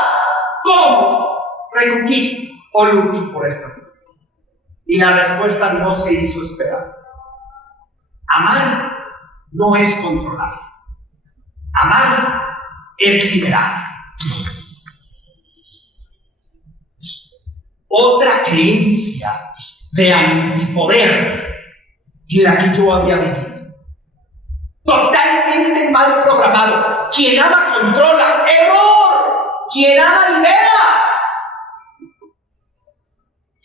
¿cómo reconquisto o lucho por esta vida? Y la respuesta no se hizo esperar. Amar no es controlar. Amar es liberar. Otra creencia de antipoder en la que yo había vivido. Totalmente mal programado. Quien ama controla. ¡Error! Quien ama libera.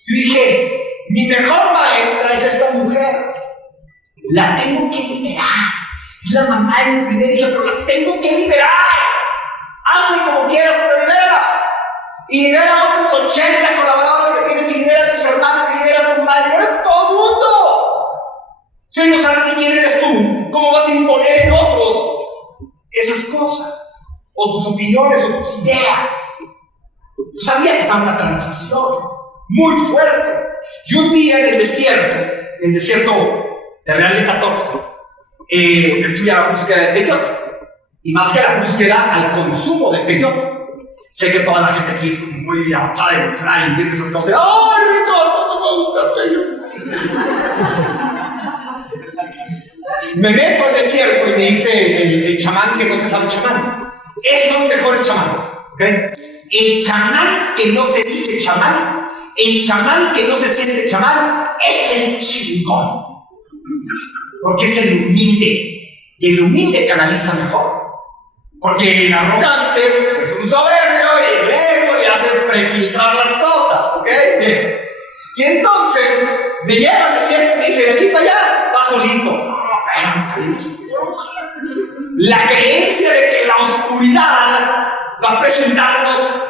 Dije, mi mejor maestra es esta mujer. La tengo que liberar. Es la mamá de mi primer hijo, pero la tengo que liberar. Hazle como quieras, pero libera. Y libera a otros 80 colaboradores que tienes, y libera a tus hermanos, y libera a tu madre, libera a todo el mundo. Si ellos saben de quién eres tú, ¿cómo vas a imponer en otros esas cosas? O tus opiniones, o tus ideas. Yo sabía que estaba en una transición muy fuerte. Y un día en el desierto de Real de 14, me fui a la búsqueda de peyote. Y más que a la búsqueda, al consumo de peyote. Sé que toda la gente aquí es como muy avanzada y emocional y entiende esas cosas. ¡Ay, Ricardo, no me gusta peyote! Me meto al desierto y me dice el chamán que no se sabe chamán. Es lo mejor el chamán, ¿ok? El chamán que no se dice chamán, el chamán que no se siente chamán, es el chingón. Porque es el humilde. Y el humilde canaliza mejor. Porque el arrogante pues, es un soberbio y el ego y hace prefiltrar las cosas. ¿Ok? Bien. Y entonces me lleva al desierto y me dice: de aquí para allá, va solito. No, espérame. La creencia de que la oscuridad va a presentarnos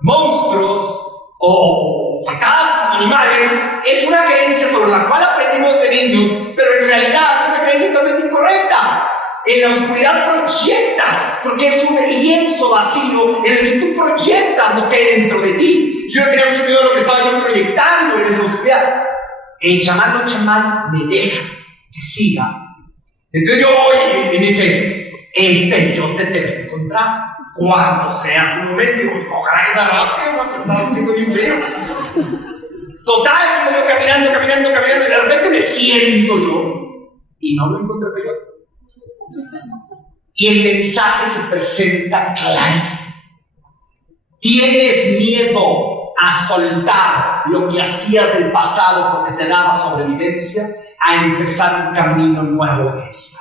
monstruos o fantasmas, animales, es una creencia sobre la cual aprendimos de niños, pero en realidad es una creencia totalmente incorrecta. En la oscuridad proyectas, porque es un lienzo vacío en el que tú proyectas lo que hay dentro de ti. Yo tenía mucho miedo de lo que estaba yo proyectando en esa oscuridad. El chamán no chamán me deja que siga. Entonces yo voy y me dice: el peyote te va a encontrar cuando sea tu momento. Y digo, ojalá que sea rápido, porque estaba haciendo bien frío. Total, sigo yo caminando, y de repente me siento yo y no me encontré el peyote. Y el mensaje se presenta clarísimo. Tienes miedo a soltar lo que hacías del pasado porque te daba sobrevivencia, a empezar un camino nuevo de vida.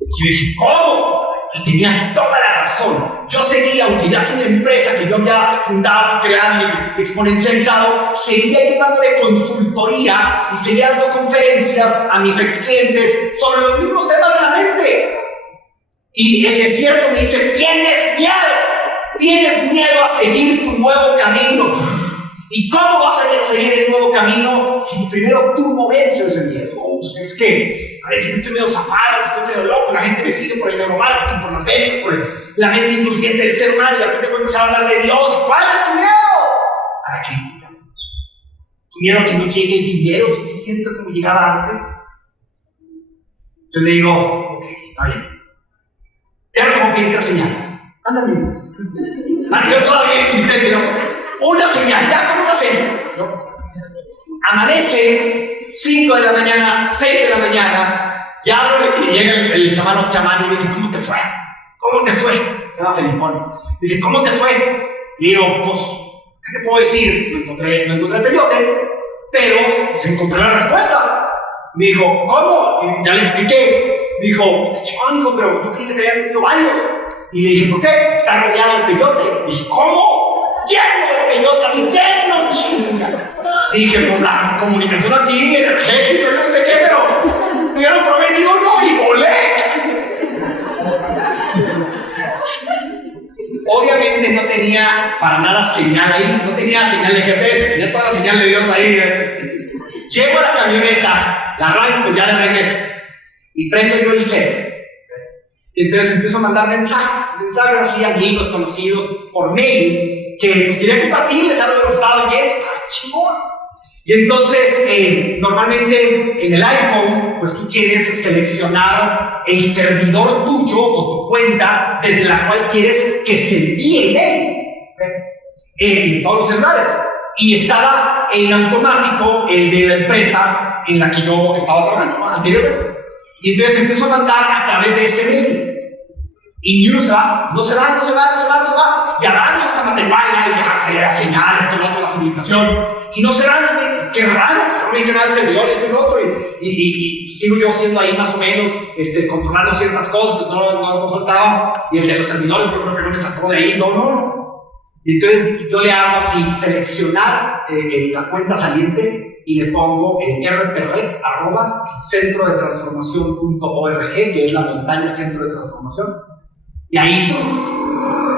Yo dije, ¿cómo? Y tenía toda la razón. Yo seguía, aunque ya sin la empresa que yo había fundado, creado y exponencializado, seguía llevándole consultoría y seguía dando conferencias a mis ex clientes sobre los mismos temas de la mente. Y el desierto me dice: tienes miedo a seguir tu nuevo camino. ¿Y cómo vas a seguir el nuevo camino si primero tú no vences el miedo? Pues es que parece que estoy medio zafado, estoy medio loco, la gente me sigue por el neuromarketing, por las ventas, por la mente inconsciente del ser humano, y de repente puedo empezar a hablar de Dios. ¿Cuál es tu miedo? A la crítica. Tu miedo a que no llegue el dinero suficiente como llegaba antes. Yo le digo: ok, está bien. Era como pedir las señales. Ándale. Yo todavía insistente, ¿no? Una señal, ya con una señal, ¿no? Amanece 5 de la mañana, 6 de la mañana, y hablo y llega el chamán y me dice: ¿cómo te fue? ¿Cómo te fue? Se llama Felipón. Dice: ¿cómo te fue? Y digo: pues, ¿qué te puedo decir? No encontré el peyote, pero pues encontré la respuesta. Me dijo: ¿cómo? Y ya le expliqué. Me dijo: qué chingón, hijo, pero yo creí que te habían metido varios. Y le dije: ¿por qué? Está rodeado de peyote. Y dije: ¿cómo? Lleno de peyote, así lleno, chinga. Dije, pues la comunicación aquí, energética, no sé qué, pero yo no probé ni uno y volé. Obviamente no tenía para nada señal ahí, no tenía señal de GPS, tenía toda la señal de Dios ahí. Llego a la camioneta, la arranco, ya de regreso, y prendo yo el cel. Entonces empiezo a mandar mensajes así, amigos, conocidos, por mail, que pues, quería compartirles algo de lo que estaba viendo. Chingón. Y entonces, normalmente en el iPhone, pues tú quieres seleccionar el servidor tuyo o tu cuenta desde la cual quieres que se envíe email. En todos los celulares. Y estaba en automático el de la empresa en la que yo estaba trabajando anteriormente. Y entonces empiezo a mandar a través de ese mail. Y no se va. Y avanza hasta Matehuala y ya salía señales, todo lo otro, la civilización. Y no se van, qué raro, no me dicen nada del servidor, esto y lo otro. Y sigo yo siendo ahí más o menos, controlando ciertas cosas que no soltaba. Y el de los servidores, yo creo que no me sacó de ahí, no. Y entonces yo le hago así, seleccionar la cuenta saliente y le pongo el rpr @centrodetransformacion.org, que es la montaña Centro de Transformación. Y ahí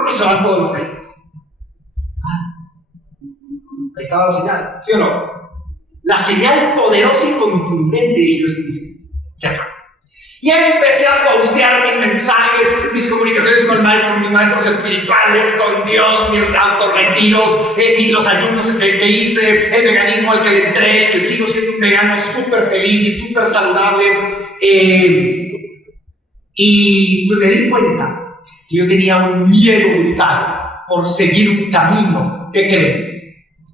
se van todos los mails. Ahí estaba la señal, ¿sí o no? La señal poderosa y contundente de Dios. Y ahí empecé a postear mis mensajes, mis comunicaciones con mis maestros espirituales, con Dios, mis autorretiros, y los ayunos que hice, el veganismo al que entré, que sigo siendo un vegano súper feliz y súper saludable. Y pues me di cuenta que yo tenía un miedo brutal por seguir un camino, ¿qué creen?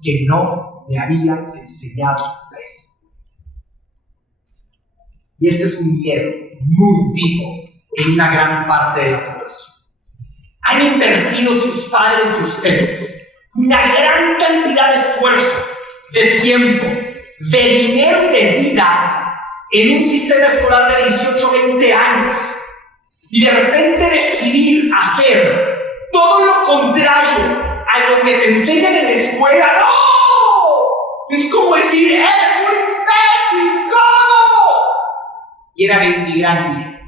Que no me había enseñado eso. Y este es un miedo muy vivo en una gran parte de la población. Han invertido sus padres y ustedes una gran cantidad de esfuerzo, de tiempo, de dinero y de vida en un sistema escolar de 18 o 20 años. Y de repente decidir hacer todo lo contrario a lo que te enseñan en la escuela. ¡No! Es como decir, ¡eres un imbécil! ¿Cómo? Y era grande.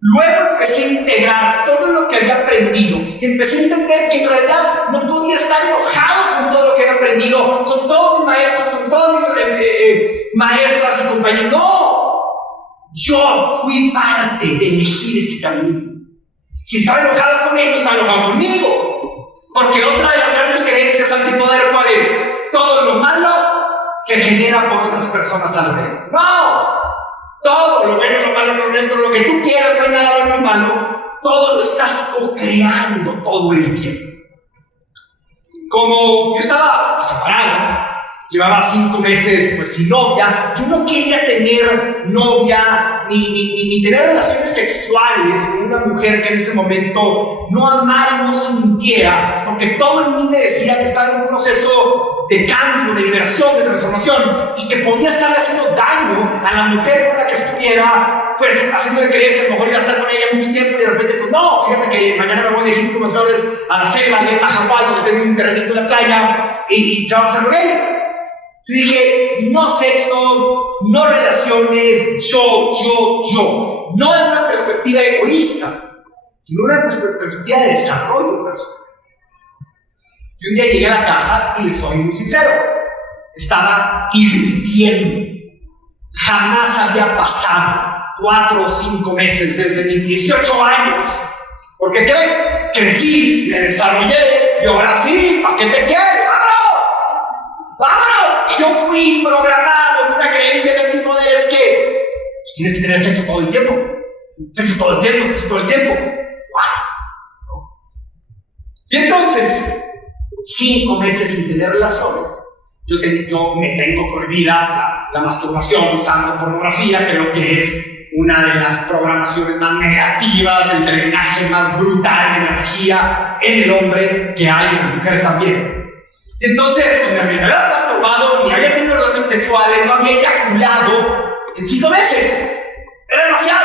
Luego empecé a integrar todo lo que había aprendido y empecé a entender que en realidad no podía estar enojado con todo lo que había aprendido, con todos mis maestros, con todas mis maestras y compañeros. ¡No! Yo fui parte de elegir ese camino. Si estaba enojado con ellos, estaba enojado conmigo. Porque otra de las grandes creencias antipoder, ¿cuál es? Todo lo malo se genera por otras personas alrededor. ¡No! Todo lo bueno, lo malo, lo dentro, lo que tú quieras, no hay nada bueno ni malo. Todo lo estás co-creando todo el tiempo. Como yo estaba separado, llevaba 5 meses pues sin novia, yo no quería tener novia ni tener relaciones sexuales con una mujer que en ese momento no amara y no sintiera, porque todo el mundo me decía que estaba en un proceso de cambio, de liberación, de transformación, y que podía estarle haciendo daño a la mujer con la que estuviera, pues haciéndole creer que a lo mejor iba a estar con ella mucho tiempo y de repente, pues no, fíjate que mañana me voy de Egipto con Flores a la selva, a Hawái, porque tengo un terrenito en la playa y ¿qué vamos a hacer con ella? Yo dije, no sexo, no relaciones, yo. No es una perspectiva egoísta, sino una perspectiva de desarrollo personal. Y un día llegué a la casa y les soy muy sincero, estaba hirviendo. Jamás había pasado 4 o 5 meses desde mis 18 años. ¿Por qué creen? Crecí, me desarrollé y ahora sí, ¿para qué te quiero? ¡Vámonos! Yo fui programado en una creencia de antipoderes que tienes que tener sexo todo el tiempo. Sexo todo el tiempo. ¡Wow! Y entonces, 5 meses sin tener relaciones, yo me tengo prohibida la masturbación usando pornografía, creo que es una de las programaciones más negativas, el drenaje más brutal de energía en el hombre que hay en la mujer también. Entonces, pues, me había masturbado, ni había tenido relaciones sexuales, no había eyaculado en 5 meses. Era demasiado.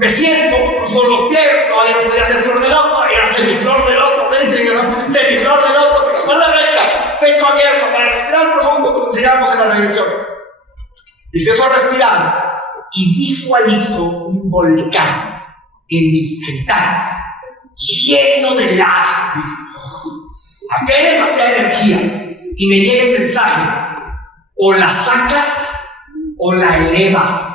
Me siento, cruzo los pies, todavía no podía ser flor de loto, era semiflor de loto, semiflor de loto, con la espalda recta. pecho abierto para respirar profundo, como enseñamos en la regresión. Y empiezo a respirar y visualizo un volcán en mis ventanas, lleno de lava. Aquí hay demasiada energía y me llega el mensaje: o la sacas o la elevas.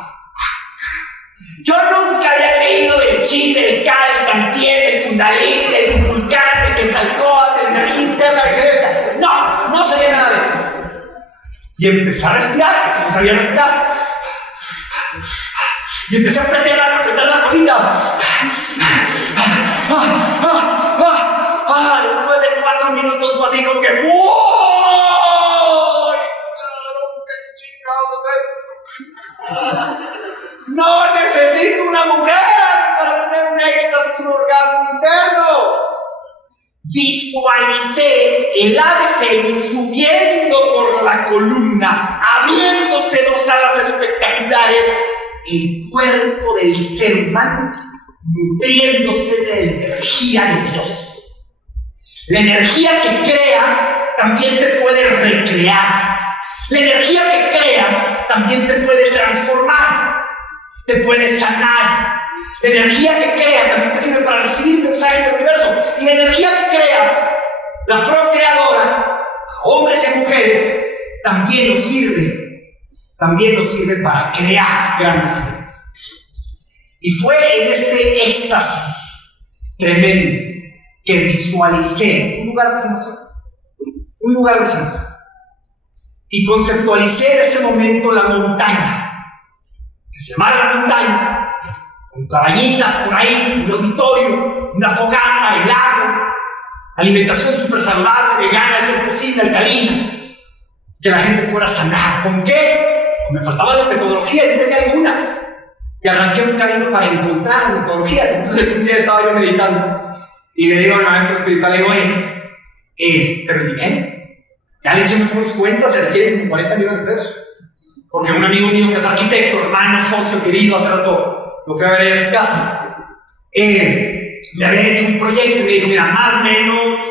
Yo nunca había leído del chi, del ka, del tantien, del kundalini, del vulcán, del quetzalcóatl, de la energía interna, de no sabía nada de eso. Y empecé a respirar, no sabía respirar. Y empecé a apretar la colita. Después de 4 minutos fue así como que ¡wow! No necesito una mujer para tener un éxtasis, un orgasmo interno. Visualicé el ave fénix subiendo por la columna, abriéndose 2 alas espectaculares, el cuerpo del ser humano nutriéndose de la energía de Dios. La energía que crea también te puede recrear. La energía que crea también te puede transformar, te puede sanar. La energía que crea también te sirve para recibir mensajes del universo. Y la energía que crea, la procreadora, hombres y mujeres, también nos sirve para crear grandes seres. Y fue en este éxtasis tremendo que visualicé un lugar de sanación. Y conceptualicé en ese momento la montaña, que se llama la montaña, con cabañitas por ahí, un auditorio, una fogata, el lago, alimentación súper saludable, vegana, de ser posible, alcalina, que la gente fuera a sanar. ¿Con qué? Pues me faltaba la metodología, yo tenía algunas. Y arranqué un camino para encontrar metodologías. Entonces un día estaba yo meditando y le digo al maestro espiritual, le digo, pero el dinero, ya le hicimos unos cuentas, se requieren 40 millones de pesos. Porque un amigo mío que es arquitecto, hermano, socio, querido, hace rato, lo fui a ver ahí a su casa, me había hecho un proyecto y me dijo, mira, más o menos,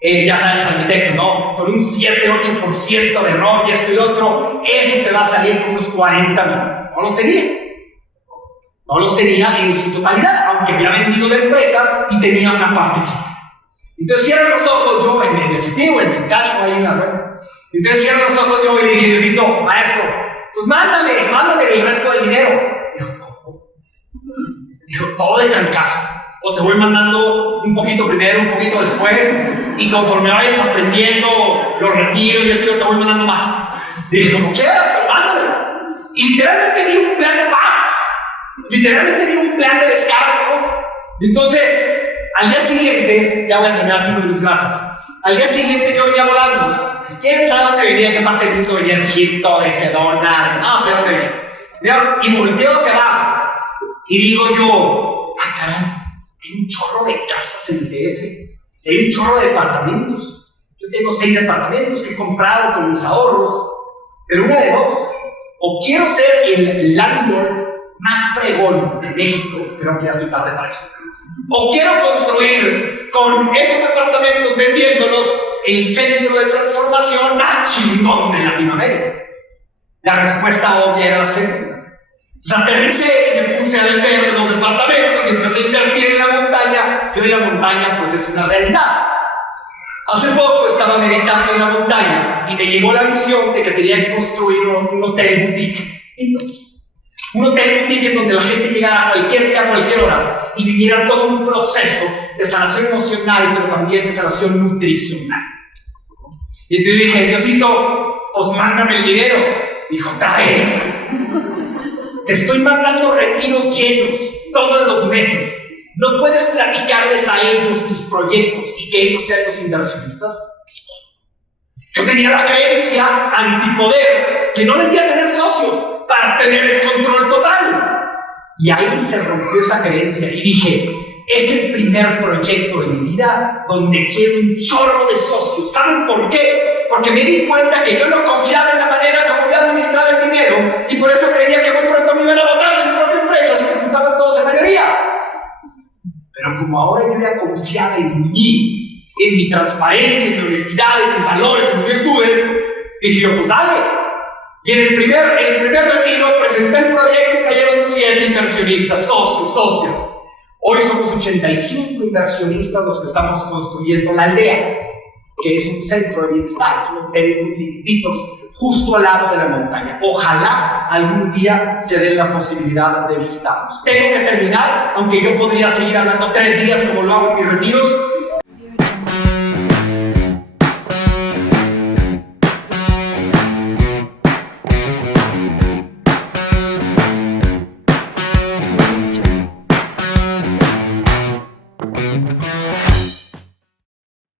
ya sabes, arquitecto, ¿no? Con un 7-8% de error y esto y lo otro, eso te va a salir con unos 40 millones. No los tenía en su totalidad, aunque me había vendido la empresa y tenía una partecita. Entonces cierro los ojos yo en el efectivo, en el cash, ahí en la web. Entonces cierro los ojos yo y le dije, Diosito, maestro, pues mándame el resto del dinero. Dijo, ¿cómo? Dijo, todo de trancazo. O te voy mandando un poquito primero, un poquito después, y conforme vayas aprendiendo, lo retiro y esto, yo te voy mandando más. Dije, como quieras, pero mándamelo. Y literalmente vi un plan de paz. Literalmente vi un plan de descarga. Entonces, al día siguiente, ya voy a terminar 5 minutos, gracias. Al día siguiente yo venía volando. ¿Quién sabe dónde venía? ¿Qué parte del mundo venía? De Egipto, de Sedona, no sé dónde venía. Y volteo hacia abajo. Y digo yo, caray, hay un chorro de casas en el DF. Hay un chorro de departamentos. Yo tengo 6 departamentos que he comprado con mis ahorros. Pero una de dos. O quiero ser el landlord más fregón de México, creo que ya estoy tarde para eso. O quiero construir con esos departamentos, vendiéndolos, el centro de transformación más chingón de Latinoamérica. La respuesta obvia era la segunda. Entonces aterricé y me puse a vender los departamentos y empecé a invertir en la montaña, que hoy la montaña pues es una realidad. Hace poco estaba meditando en la montaña y me llegó la visión de que tenía que construir un hotel boutique. Un hotel boutique en donde la gente llegara a cualquier día, a cualquier hora y viviera todo un proceso de sanación emocional, pero también de sanación nutricional. Y entonces dije, Diosito, pues mándame el dinero. Dijo, otra vez. Te estoy mandando retiros llenos todos los meses. ¿No puedes platicarles a ellos tus proyectos y que ellos sean los inversionistas? Yo tenía la creencia antipoder que no debía tener socios para tener el control total. Y ahí se rompió esa creencia y dije, es el primer proyecto de mi vida donde quiero un chorro de socios. ¿Saben por qué? Porque me di cuenta que yo no confiaba en la manera como yo administraba el dinero y por eso creía que muy pronto me iban a botar de mi propia empresa, así que juntaban todos en mayoría. Pero como ahora yo ya confiaba en mí en mi transparencia, en mi honestidad, en mis valores, en mis virtudes, dije yo, pues dale. Y en el primer retiro presenté el proyecto y cayeron 7 inversionistas, socios, socias. Hoy somos 85 inversionistas los que estamos construyendo la aldea, que es un centro de bienestar, es un hotel muy chiquitito, justo al lado de la montaña. Ojalá algún día se dé la posibilidad de visitarnos. Tengo que terminar, aunque yo podría seguir hablando 3 días como lo hago en mis retiros,